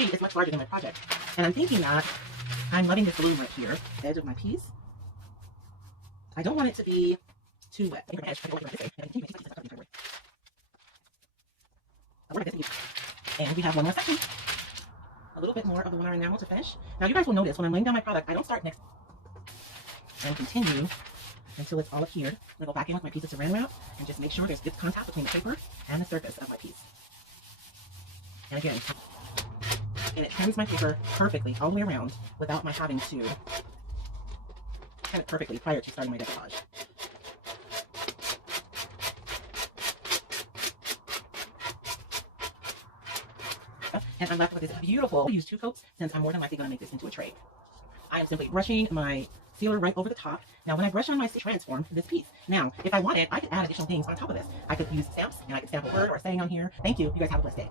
sheet is much larger than my project. And I'm thinking that I'm letting this bloom right here, edge of my piece. I don't want it to be too wet. And we have one more section. A little bit more of the water enamel to finish. Now you guys will notice when I'm laying down my product, I don't start next and continue until it's all up here. I'm gonna go back in with my piece of saran wrap and just make sure there's good contact between the paper and the surface of my piece. And again, and it trims my paper perfectly all the way around without my having to trim it perfectly prior to starting my decoupage. And I'm left with this beautiful, I'll use 2 coats since I'm more than likely going to make this into a tray. I am simply brushing my sealer right over the top. Now when I brush on my transform this piece. Now, if I wanted, I could add additional things on top of this. I could use stamps, and I could stamp a word or a saying on here. Thank you. You guys have a blessed day.